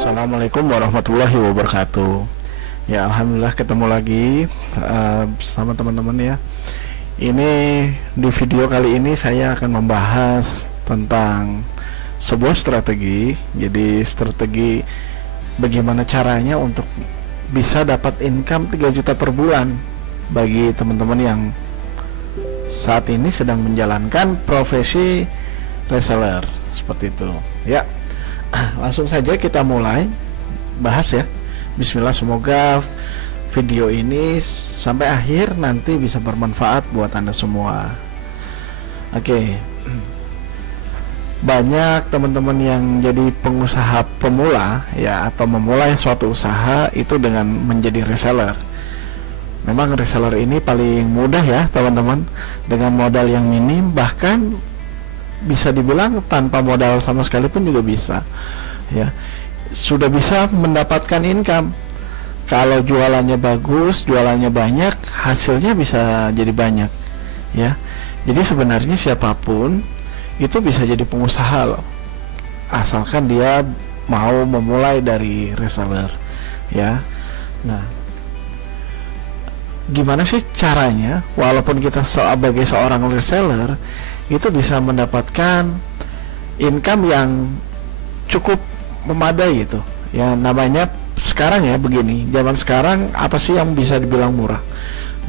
Assalamualaikum warahmatullahi wabarakatuh. Ya, alhamdulillah ketemu lagi bersama teman-teman ya. Ini di video kali ini saya akan membahas tentang sebuah strategi. Jadi strategi bagaimana caranya untuk bisa dapat income 3 juta per bulan bagi teman-teman yang saat ini sedang menjalankan profesi reseller seperti itu. Ya, langsung saja kita mulai bahas ya. Bismillah, semoga video ini sampai akhir nanti bisa bermanfaat buat Anda semua. Oke. Banyak teman-teman yang jadi pengusaha pemula ya, atau memulai suatu usaha itu dengan menjadi reseller. Memang reseller ini paling mudah ya teman-teman, dengan modal yang minim, bahkan bisa dibilang tanpa modal sama sekali pun juga bisa ya, sudah bisa mendapatkan income. Kalau jualannya bagus, jualannya banyak, hasilnya bisa jadi banyak ya. Jadi sebenarnya siapapun itu bisa jadi pengusaha loh, asalkan dia mau memulai dari reseller ya. Nah, gimana sih caranya walaupun kita sebagai seorang reseller itu bisa mendapatkan income yang cukup memadai gitu ya. Namanya sekarang ya begini, zaman sekarang apa sih yang bisa dibilang murah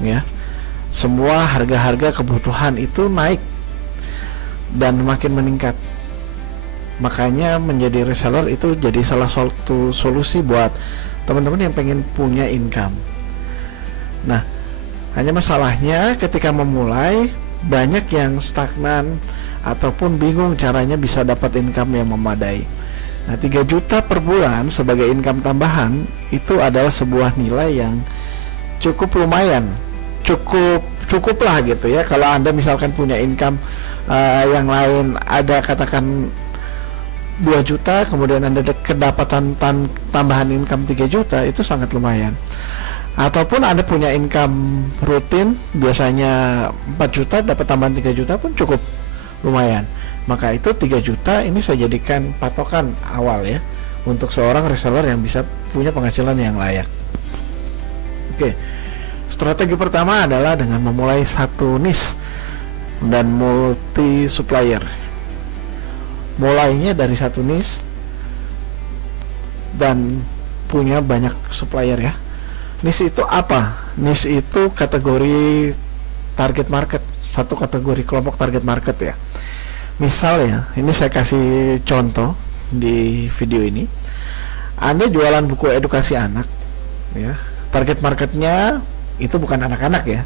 ya? Semua harga-harga kebutuhan itu naik dan makin meningkat. Makanya menjadi reseller itu jadi salah satu solusi buat teman-teman yang pengen punya income. Nah, hanya masalahnya ketika memulai banyak yang stagnan ataupun bingung caranya bisa dapat income yang memadai. Nah, 3 juta per bulan sebagai income tambahan itu adalah sebuah nilai yang cukup lumayan, cukup lah gitu ya. Kalau Anda misalkan punya income yang lain, ada katakan 2 juta, kemudian Anda kedapatan tambahan income 3 juta, itu sangat lumayan. Ataupun Anda punya income rutin biasanya 4 juta, dapat tambahan 3 juta pun cukup lumayan. Maka itu 3 juta ini saya jadikan patokan awal ya, untuk seorang reseller yang bisa punya penghasilan yang layak. Oke, strategi pertama adalah dengan memulai satu niche dan multi supplier. Mulainya dari satu niche dan punya banyak supplier ya. Niche itu apa? Niche itu kategori target market, satu kategori kelompok target market ya. Misal ya, ini saya kasih contoh di video ini. Anda jualan buku edukasi anak ya. Target marketnya itu bukan anak-anak ya,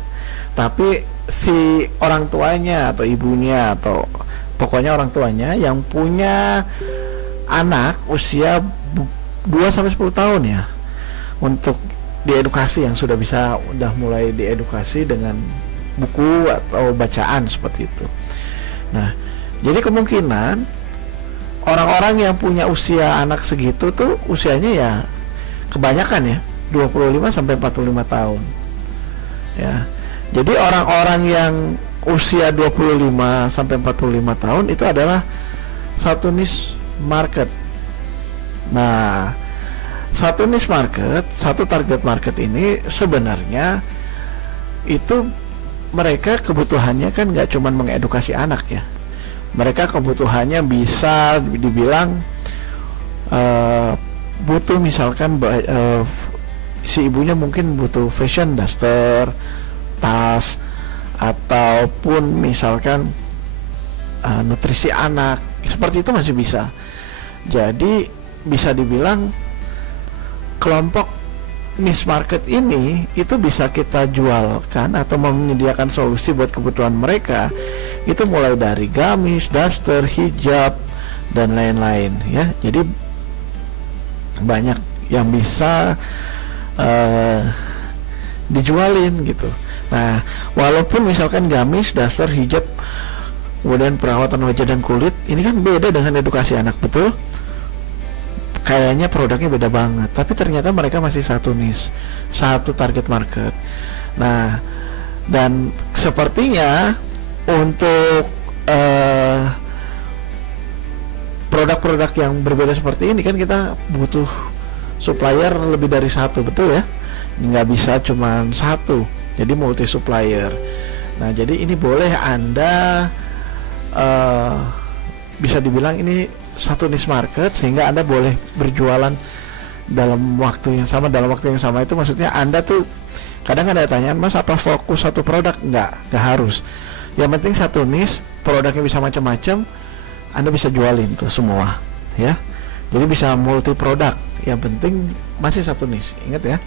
tapi si orang tuanya atau ibunya, atau pokoknya orang tuanya yang punya anak usia 2-10 tahun ya, untuk diedukasi, yang sudah mulai diedukasi dengan buku atau bacaan seperti itu. Nah, jadi kemungkinan orang-orang yang punya usia anak segitu tuh usianya ya kebanyakan ya 25-45 tahun ya. Jadi orang-orang yang usia 25-45 tahun itu adalah satu niche market. Nah, satu niche market, satu target market ini sebenarnya itu mereka kebutuhannya kan nggak cuma mengedukasi anak ya. Mereka kebutuhannya bisa dibilang butuh misalkan si ibunya mungkin butuh fashion duster, tas, ataupun misalkan nutrisi anak, seperti itu masih bisa. Jadi bisa dibilang kelompok niche market ini itu bisa kita jualkan atau menyediakan solusi buat kebutuhan mereka. Itu mulai dari gamis, daster, hijab, dan lain-lain ya. Jadi banyak yang bisa dijualin gitu. Nah, walaupun misalkan gamis, daster, hijab, kemudian perawatan wajah dan kulit, ini kan beda dengan edukasi anak, betul? Kayaknya produknya beda banget, tapi ternyata mereka masih satu niche, satu target market. Nah, dan sepertinya untuk produk-produk yang berbeda seperti ini kan kita butuh supplier lebih dari satu, betul ya? Nggak bisa cuma satu, jadi multi supplier. Nah, jadi ini boleh Anda bisa dibilang ini satu niche market, sehingga Anda boleh berjualan dalam waktu yang sama. Dalam waktu yang sama itu maksudnya Anda tuh kadang ada tanyaan, Mas apa fokus satu produk? Nggak harus. Yang penting satu niche, produknya bisa macam-macam, Anda bisa jualin tuh semua ya. Jadi bisa multi produk, yang penting masih satu niche, ingat ya.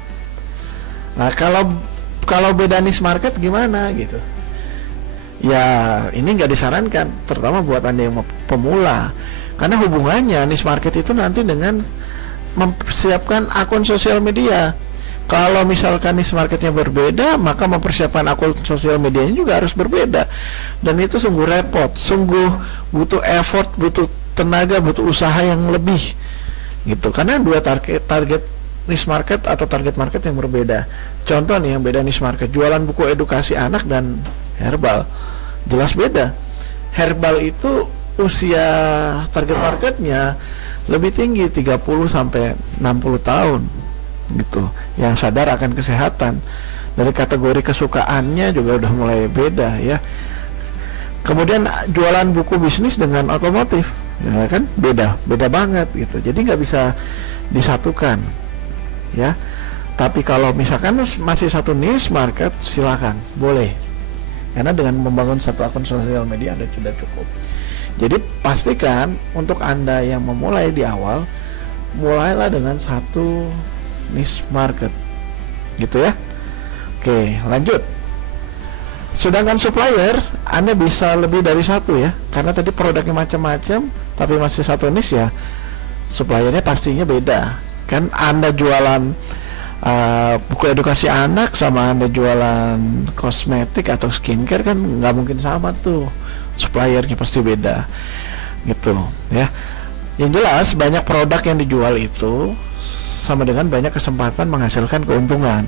Nah, kalau beda niche market gimana gitu? Ya ini nggak disarankan, terutama buat Anda yang pemula, karena hubungannya niche market itu nanti dengan mempersiapkan akun sosial media. Kalau misalkan niche marketnya berbeda, maka mempersiapkan akun sosial medianya juga harus berbeda, dan itu sungguh repot, sungguh butuh effort, butuh tenaga, butuh usaha yang lebih gitu, karena dua target niche market atau target market yang berbeda. Contoh nih yang beda niche market, jualan buku edukasi anak dan herbal, jelas beda. Herbal itu usia target marketnya lebih tinggi, 30 sampai 60 tahun gitu, yang sadar akan kesehatan. Dari kategori kesukaannya juga udah mulai beda ya. Kemudian jualan buku bisnis dengan otomotif, ya kan beda banget gitu. Jadi nggak bisa disatukan ya. Tapi kalau misalkan masih satu niche market, silakan, boleh, karena dengan membangun satu akun sosial media Anda sudah cukup. Jadi pastikan untuk Anda yang memulai di awal, mulailah dengan satu niche market gitu ya. Oke, lanjut. Sedangkan supplier, Anda bisa lebih dari satu ya, karena tadi produknya macam-macam tapi masih satu niche ya, suppliernya pastinya beda. Kan Anda jualan buku edukasi anak sama Anda jualan kosmetik atau skincare kan nggak mungkin sama tuh, suppliernya pasti beda gitu ya. Yang jelas banyak produk yang dijual itu sama dengan banyak kesempatan menghasilkan keuntungan,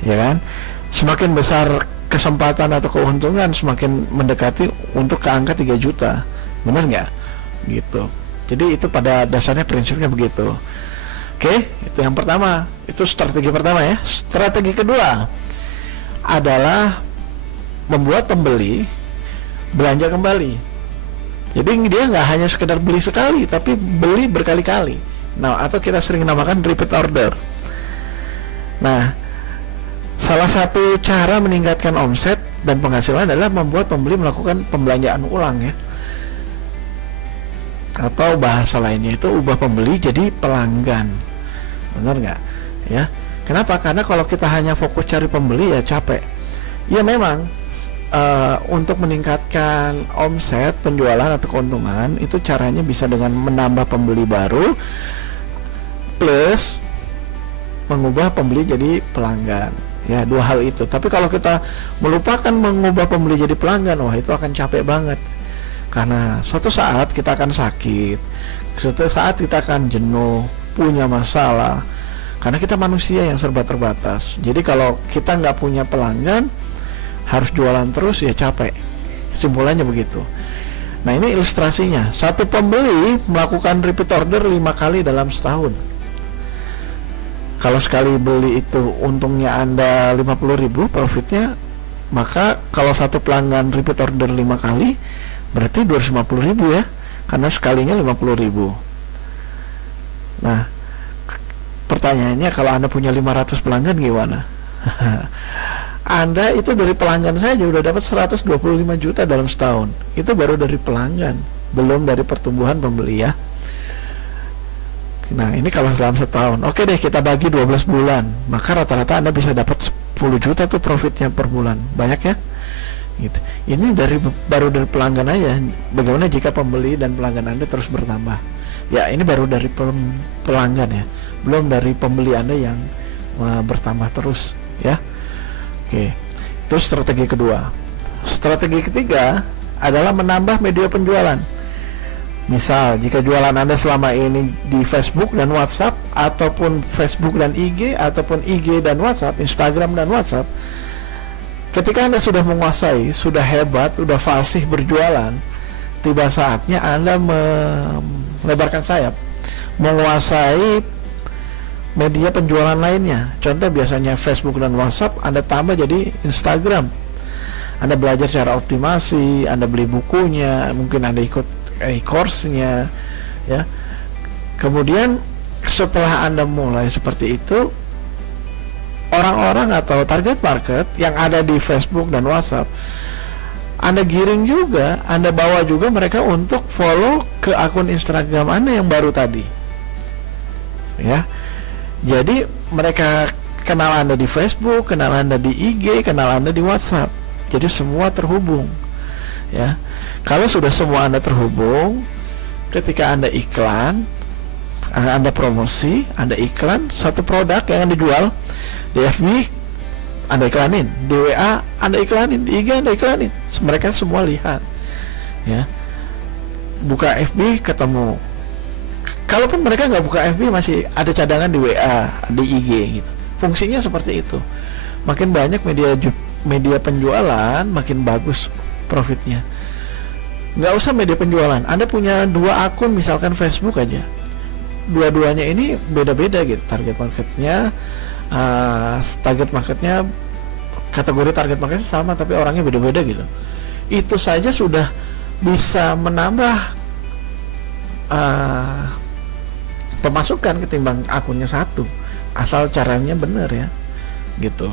ya kan? Semakin besar kesempatan atau keuntungan, semakin mendekati untuk ke angka 3 juta, benar nggak? Gitu. Jadi itu pada dasarnya prinsipnya begitu. Oke, itu yang pertama, itu strategi pertama ya. Strategi kedua adalah membuat pembeli belanja kembali. Jadi dia nggak hanya sekedar beli sekali, tapi beli berkali-kali. Nah, atau kita sering namakan repeat order. Nah, salah satu cara meningkatkan omset dan penghasilan adalah membuat pembeli melakukan pembelanjaan ulang ya. Atau bahasa lainnya itu ubah pembeli jadi pelanggan, benar nggak ya? Kenapa? Karena kalau kita hanya fokus cari pembeli ya capek. Ya memang untuk meningkatkan omset, penjualan atau keuntungan itu caranya bisa dengan menambah pembeli baru plus mengubah pembeli jadi pelanggan ya, dua hal itu. Tapi kalau kita melupakan mengubah pembeli jadi pelanggan, wah itu akan capek banget. Karena suatu saat kita akan sakit, suatu saat kita akan jenuh, punya masalah, karena kita manusia yang serba terbatas. Jadi kalau kita nggak punya pelanggan, harus jualan terus ya capek. Kesimpulannya begitu. Nah ini ilustrasinya, satu pembeli melakukan repeat order 5 kali dalam setahun. Kalau sekali beli itu untungnya Anda 50.000 profitnya, maka kalau satu pelanggan repeat order 5 kali berarti 250.000 ya, karena sekalinya 50.000. Nah, pertanyaannya kalau Anda punya 500 pelanggan gimana? Anda itu dari pelanggan saja udah dapat 125 juta dalam setahun. Itu baru dari pelanggan, belum dari pertumbuhan pembeli ya. Nah, ini kalau dalam setahun. Oke deh, kita bagi 12 bulan. Maka rata-rata Anda bisa dapat 10 juta tuh profitnya per bulan. Banyak ya? Gitu. Ini baru dari pelanggan aja. Bagaimana jika pembeli dan pelanggan Anda terus bertambah? Ya ini baru dari pelanggan ya, belum dari pembeli Anda yang bertambah terus ya. Oke, itu strategi kedua. Strategi ketiga adalah menambah media penjualan. Misal jika jualan Anda selama ini di Facebook dan WhatsApp, ataupun Facebook dan IG, ataupun IG dan WhatsApp, Instagram dan WhatsApp, ketika Anda sudah menguasai, sudah hebat, sudah fasih berjualan, tiba saatnya Anda melebarkan sayap, menguasai media penjualan lainnya. Contoh biasanya Facebook dan WhatsApp, Anda tambah jadi Instagram. Anda belajar cara optimasi, Anda beli bukunya, mungkin Anda ikut course-nya, ya. Kemudian setelah Anda mulai seperti itu, orang-orang atau target market yang ada di Facebook dan WhatsApp, Anda giring juga, Anda bawa juga mereka untuk follow ke akun Instagram Anda yang baru tadi, ya. Jadi mereka kenal Anda di Facebook, kenal Anda di IG, kenal Anda di WhatsApp. Jadi semua terhubung, ya. Kalau sudah semua Anda terhubung, ketika Anda iklan, Anda promosi, Anda iklan satu produk yang Anda jual di FB, Anda iklanin, di WA Anda iklanin, di IG Anda iklanin, mereka semua lihat, ya. Buka FB ketemu. Kalaupun mereka nggak buka FB, masih ada cadangan di WA, di IG gitu. Fungsinya seperti itu. Makin banyak media penjualan, makin bagus profitnya. Nggak usah media penjualan, Anda punya 2 akun misalkan Facebook aja, dua-duanya ini beda-beda gitu target marketnya, kategori target marketnya sama tapi orangnya beda-beda gitu. Itu saja sudah bisa menambah pemasukan ketimbang akunnya satu, asal caranya benar, ya, gitu.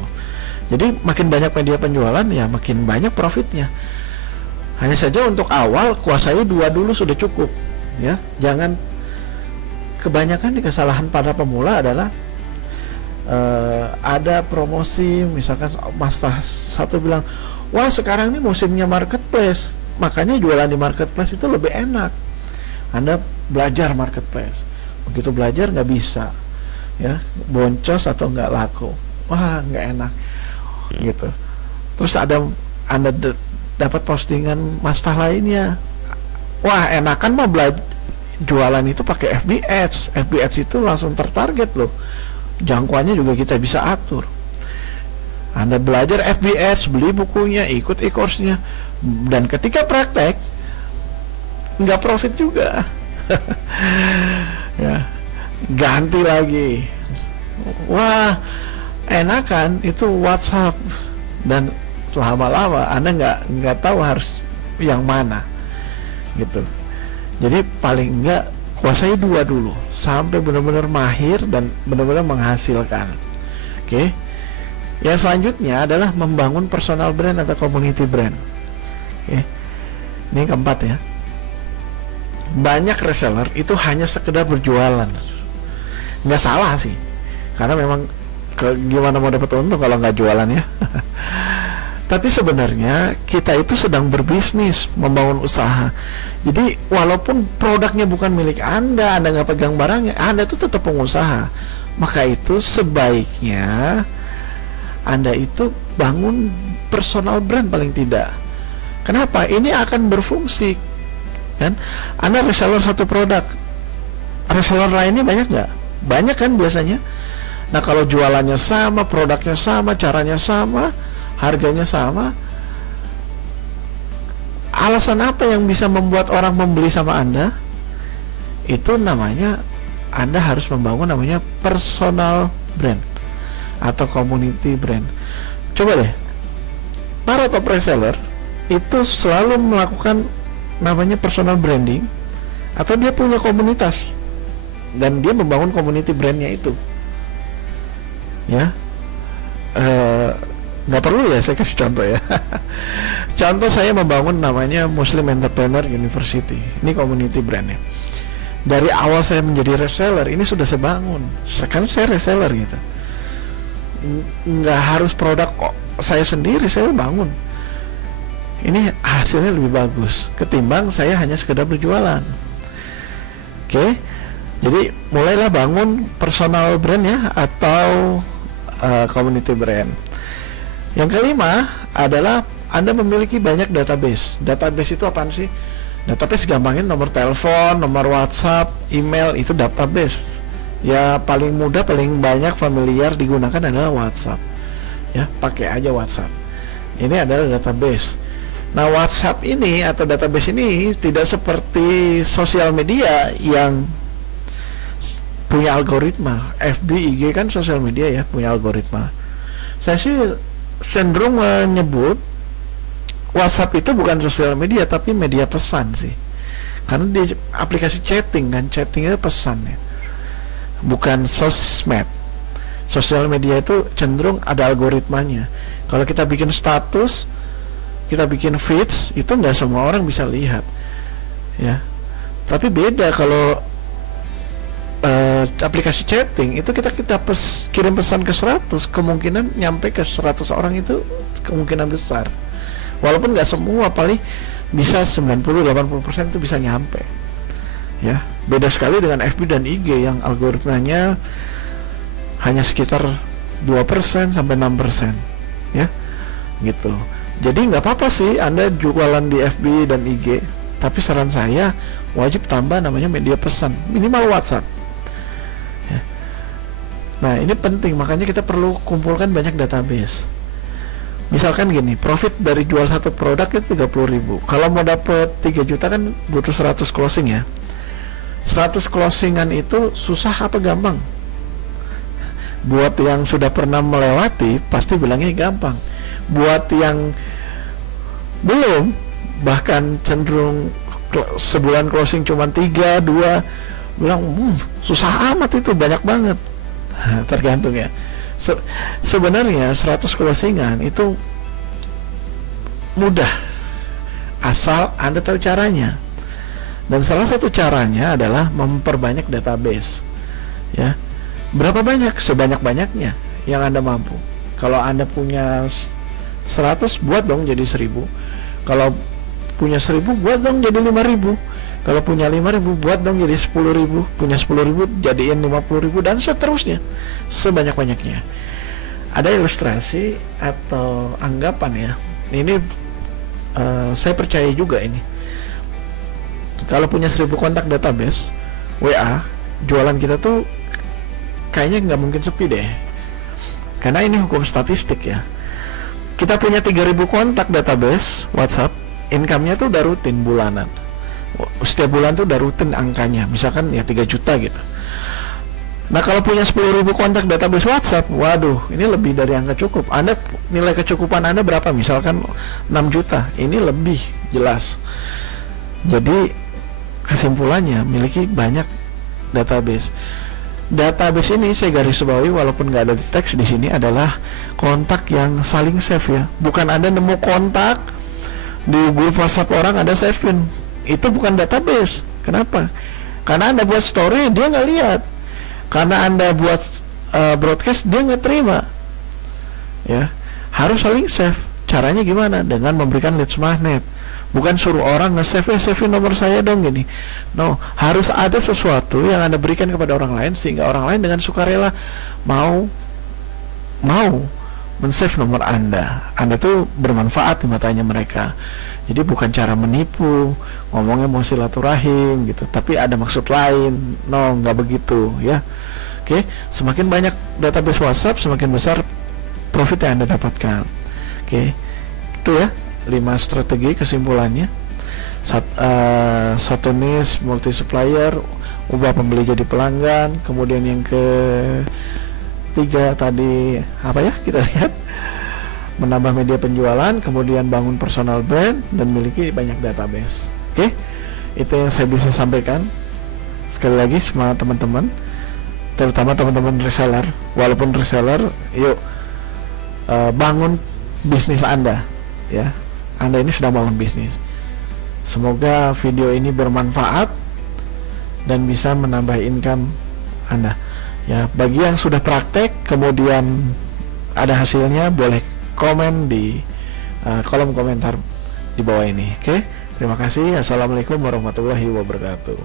Jadi makin banyak media penjualan, ya makin banyak profitnya. Hanya saja untuk awal kuasai 2 dulu sudah cukup, ya. Jangan, kebanyakan kesalahan para pemula adalah ada promosi, misalkan Mas satu bilang, wah sekarang ini musimnya marketplace, makanya jualan di marketplace itu lebih enak. Anda belajar marketplace, begitu belajar nggak bisa, ya, boncos atau nggak laku, wah nggak enak gitu. Terus ada Anda dapat postingan mastah lainnya, wah enakan mah jualan itu pakai FB Ads. FB Ads itu langsung tertarget loh, jangkauannya juga kita bisa atur. Anda belajar FB Ads, beli bukunya, ikut e-course-nya, dan ketika praktek nggak profit juga. Ya, ganti lagi, wah enakan itu WhatsApp, dan lama-lama Anda nggak tahu harus yang mana gitu. Jadi paling nggak kuasai 2 dulu sampai benar-benar mahir dan benar-benar menghasilkan. Oke. Yang selanjutnya adalah membangun personal brand atau community brand. Oke. Ini keempat, ya. Banyak reseller itu hanya sekedar berjualan. Nggak salah sih, karena memang gimana mau dapat untung kalau nggak jualan, ya. Tapi sebenarnya kita itu sedang berbisnis, membangun usaha. Jadi walaupun produknya bukan milik Anda nggak pegang barangnya, Anda itu tetap pengusaha. Maka itu sebaiknya Anda itu bangun personal brand paling tidak. Kenapa? Ini akan berfungsi, kan? Anda reseller satu produk, reseller lainnya banyak nggak? Banyak kan biasanya. Nah kalau jualannya sama, produknya sama, caranya sama, harganya sama, alasan apa yang bisa membuat orang membeli sama Anda? Itu namanya Anda harus membangun namanya personal brand atau community brand. Coba deh, para top reseller itu selalu melakukan namanya personal branding, atau dia punya komunitas dan dia membangun community brandnya itu, ya. Nggak perlu ya saya kasih contoh, ya. Contoh, saya membangun namanya Muslim Entrepreneur University. Ini community brandnya. Dari awal saya menjadi reseller, ini sudah saya bangun. Sekarang saya reseller gitu. Nggak harus produk saya sendiri, saya bangun. Ini hasilnya lebih bagus ketimbang saya hanya sekedar berjualan. Oke. Jadi mulailah bangun personal brand, ya, atau community brand. Yang kelima adalah Anda memiliki banyak database. Database itu apaan sih? Database gampangin nomor telepon, nomor WhatsApp, email, itu database. Ya paling mudah, paling banyak familiar digunakan adalah WhatsApp. Ya, pakai aja WhatsApp. Ini adalah database. Nah, WhatsApp ini atau database ini tidak seperti sosial media yang punya algoritma. FB, IG kan sosial media ya, punya algoritma. Saya sih cenderung menyebut WhatsApp itu bukan sosial media tapi media pesan sih. Karena dia aplikasi chatting kan, chattingnya pesan ya. Bukan sosmed. Sosial media itu cenderung ada algoritmanya. Kalau kita bikin status, kita bikin feeds, itu nggak semua orang bisa lihat ya. Tapi beda kalau aplikasi chatting itu kita kirim pesan ke 100, kemungkinan nyampe ke 100 orang itu kemungkinan besar. Walaupun nggak semua, paling bisa 90-80% itu bisa nyampe ya. Beda sekali dengan FB dan IG yang algoritmanya hanya sekitar 2% sampai 6% ya gitu. Jadi nggak apa-apa sih Anda jualan di FB dan IG, tapi saran saya wajib tambah namanya media pesan, minimal WhatsApp ya. Nah ini penting, makanya kita perlu kumpulkan banyak database. Misalkan gini, profit dari jual satu produk itu 30.000. Kalau mau dapat 3 juta kan butuh 100 closing ya. 100 closingan itu susah apa gampang? Buat yang sudah pernah melewati pasti bilangnya gampang. Buat yang belum, bahkan cenderung sebulan closing cuma 3, 2, bilang susah amat itu, banyak banget. Tergantung ya. Sebenarnya 100 closingan itu mudah asal Anda tahu caranya. Dan salah satu caranya adalah memperbanyak database ya. Berapa banyak? Sebanyak-banyaknya yang Anda mampu. Kalau Anda punya 100, buat dong jadi 1000. Kalau punya 1000, buat dong jadi 5000. Kalau punya 5000, buat dong jadi 10.000. Punya 10.000, jadiin 50.000 dan seterusnya, sebanyak-banyaknya. Ada ilustrasi atau anggapan ya. Ini saya percaya juga ini. Kalau punya 1000 kontak database WA, jualan kita tuh kayaknya nggak mungkin sepi deh. Karena ini hukum statistik ya. Kita punya 3000 kontak database WhatsApp, income-nya tuh udah rutin bulanan. Setiap bulan tuh udah rutin angkanya, misalkan ya 3 juta gitu. Nah kalau punya 10.000 kontak database WhatsApp, waduh, ini lebih dari angka cukup. Anda nilai kecukupan Anda berapa? Misalkan 6 juta, ini lebih jelas. Jadi kesimpulannya, miliki banyak database. Database ini saya garis bawahi walaupun nggak ada di teks di sini adalah kontak yang saling save ya. Bukan Anda nemu kontak di grup WhatsApp orang Anda save-in. Itu bukan database. Kenapa? Karena Anda buat story dia nggak lihat. Karena Anda buat broadcast dia nggak terima. Ya, harus saling save. Caranya gimana? Dengan memberikan leads magnet. Bukan suruh orang nge-save nomor saya dong gini. No, harus ada sesuatu yang Anda berikan kepada orang lain sehingga orang lain dengan sukarela mau men-save nomor Anda. Anda tuh bermanfaat di matanya mereka. Jadi bukan cara menipu, ngomongnya mau silaturahim gitu, tapi ada maksud lain. No, nggak begitu ya. Oke, semakin banyak database WhatsApp, semakin besar profit yang Anda dapatkan. Oke, itu ya 5 strategi kesimpulannya. Satu niche multi supplier, ubah pembeli jadi pelanggan. Kemudian yang ketiga tadi apa ya, kita lihat menambah media penjualan, kemudian bangun personal brand dan miliki banyak database. Oke, itu yang saya bisa sampaikan. Sekali lagi semangat teman-teman, terutama teman-teman reseller. Walaupun reseller, yuk bangun bisnis Anda ya. Anda ini sedang bangun bisnis. Semoga video ini bermanfaat dan bisa menambah income Anda. Ya, bagi yang sudah praktek kemudian ada hasilnya, boleh komen di kolom komentar di bawah ini. Oke, terima kasih. Assalamualaikum warahmatullahi wabarakatuh.